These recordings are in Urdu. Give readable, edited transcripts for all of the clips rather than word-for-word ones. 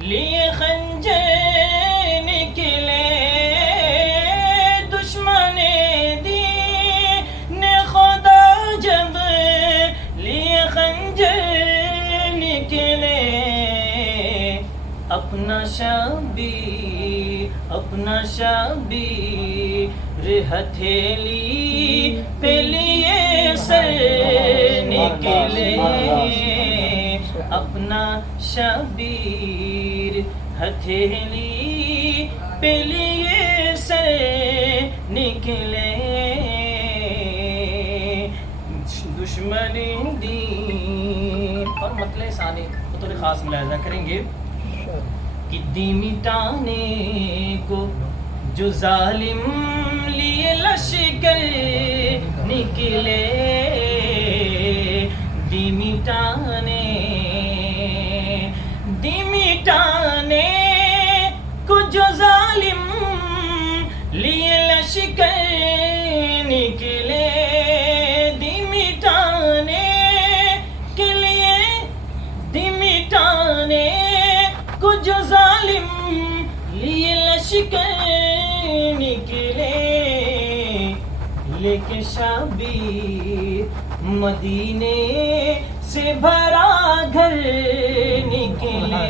لیے خنجر نکلے دشمن دین خدا جب لیے خنجر نکلے اپنا شبیر ہتھیلی پہ لیے سر نکلے اپنا شبیر ہتھیلی پہ لیے سر نکلے دشمن دین۔ اور مطلع ثانی بطور خاص ملاحظہ کریں گے کہ دین مٹانے کو جو ظالم لیے لشکر نکلے دین مٹانے کو جو ظالم لیے لشکر نکلے دین مٹانے کے لیے دین مٹانے کو جو ظالم لیے لشکر نکلے لے کے شبیر مدینے سے بھرا گھر نکلے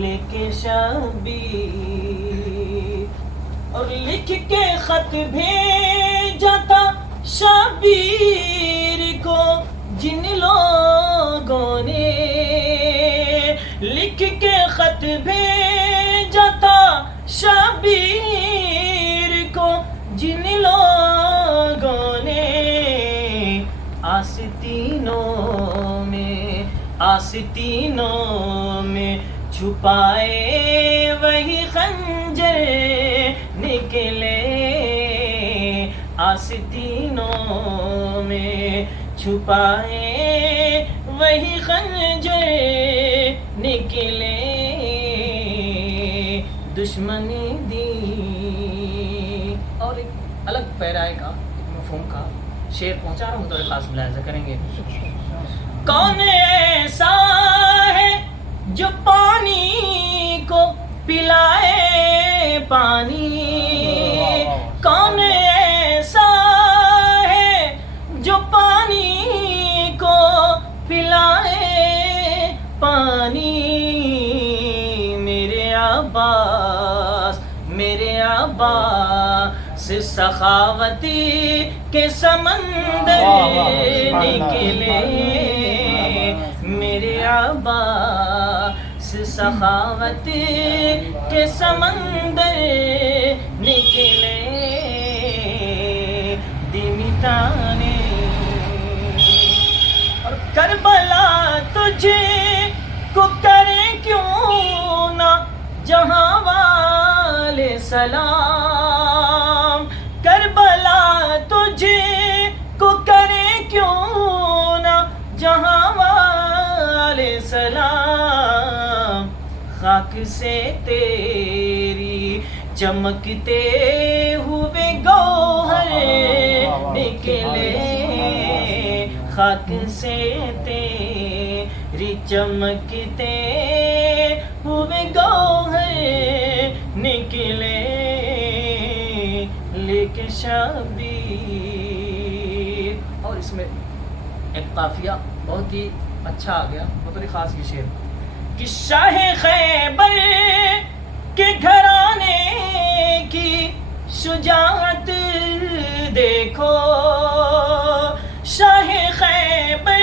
لے کے شبیر اور لکھ کے خط بھیجا تھا شبیر کو جن لوگوں نے لکھ کے خط بھیجا تھا شبیر کو جن لوگوں نے آستینوں میں چھپائے وہی خنجر نکلے آستینوں میں چھپائے وہی خنجر نکلے دشمنی دی۔ اور ایک الگ پیرائے کا مفہوم کا شعر پہنچا رہا ہوں تو خاص ملاحظہ کریں گے۔ کون ایسا ہے جو پانی کو پلائے پانی کون ایسا ہے جو پانی کو پلائے پانی میرے عباس سخاوتی کے سمندر نکلے میرے عباس سخاوتی کے سمندر نکلے دین مٹانے اور کربلا تجھے کو کرے کیوں نہ جہاں والے سلام کربلا تجھے کو کرے کیوں نہ جہاں والے سلام خاک سے تیری چمکتے ہوئے گوہر نکلے خاک سے تیری چمکتے ہوئے گوہر نکلے لے کے شبیر۔ اور اس میں ایک قافیہ بہت ہی اچھا آ گیا بطور خاص یہ شعر کہ شاہ خیبر کے گھرانے کی شجاعت دیکھو شاہ خیبر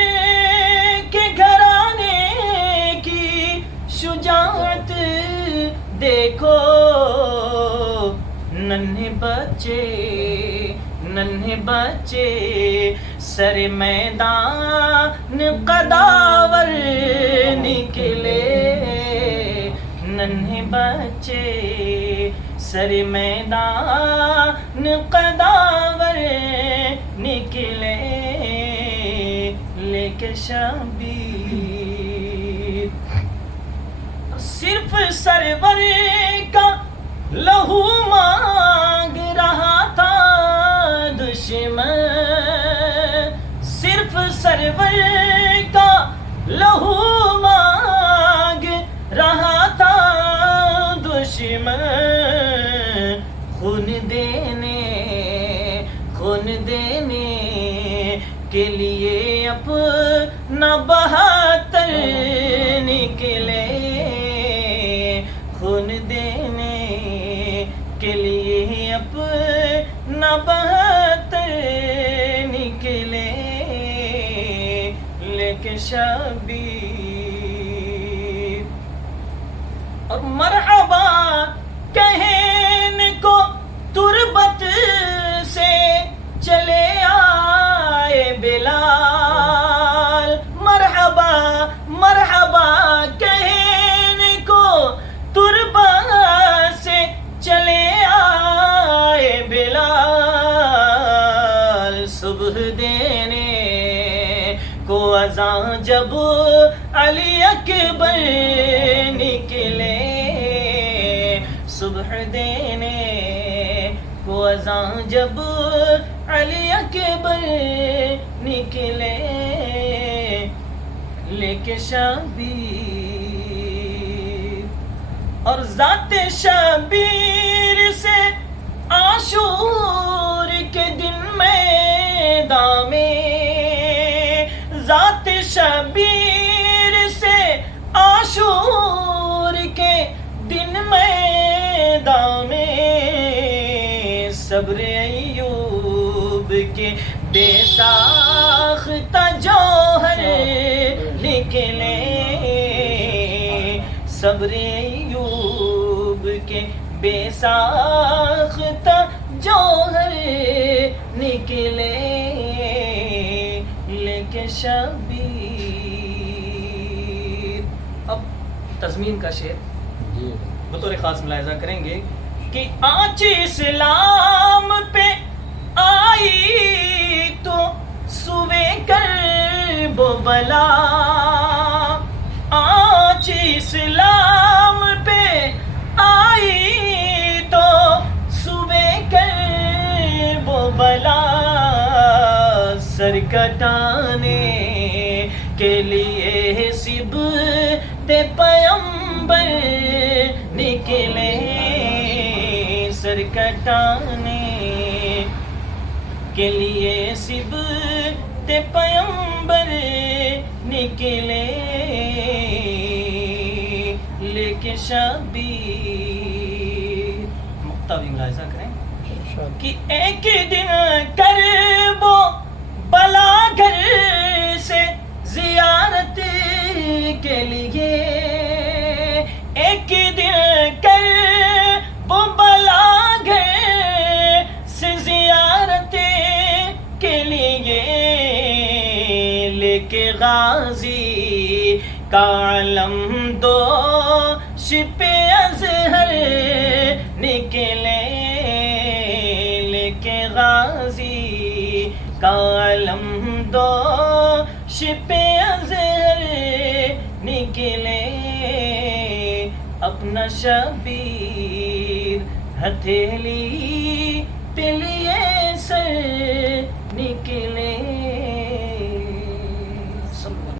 کے گھرانے کی شجاعت دیکھو ننھے بچے سر میدان قداور نکلے ننھے بچے سر میدان قداور نکلے لے کے شبیر صرف سرور کا لہو مانگ رہا تھا دشمن صرف سرور کا لہو مانگ شبیر. اور مرحبا کہنے کو تربت سے چلے آئے بلال. مرحبا مرحبا کہنے کو تربت سے چلے آئے بلال. صبح دینے کو اذان جب علی اکبر نکلے. صبح دینے کو اذان جب علی اکبر نکلے لے کے شبیر. اور ذات شبیر سے عاشور کے دن میدان میں. ذات شبیر سے عاشور کے دن میدان میں. صبر ایوب کے بے ساختہ جوہر نکلے. صبر ایوب کے بے ساختہ جوہر نکلے لے کے شبیر. اب تضمین کا شعر بطور خاص ملاحظہ کریں گے کہ آنچ اسلام پہ آئی تو سوے کرب و بلا. آنچ اسلام پہ آئی تو سوے کرب و بلا. سر کٹانے کے لیے صبح پیغمبر نکلے. سر کٹانے کے لیے صبح پیغمبر نکلے لے کے شبیر. مقطع بھی ملاحظہ کریں کہ ایک دن کرب و بلا گھر سے زیارت کے لیے. ایک دن کرب و بلا گھر سے زیارت کے لیے لے کے غازی کا علم دو شپ ازہر نکلے. لے کے غازی کا علم دو شپ ازہر نکلے. اپنا شبیر ہتھیلی پہ لیے سر نکلے.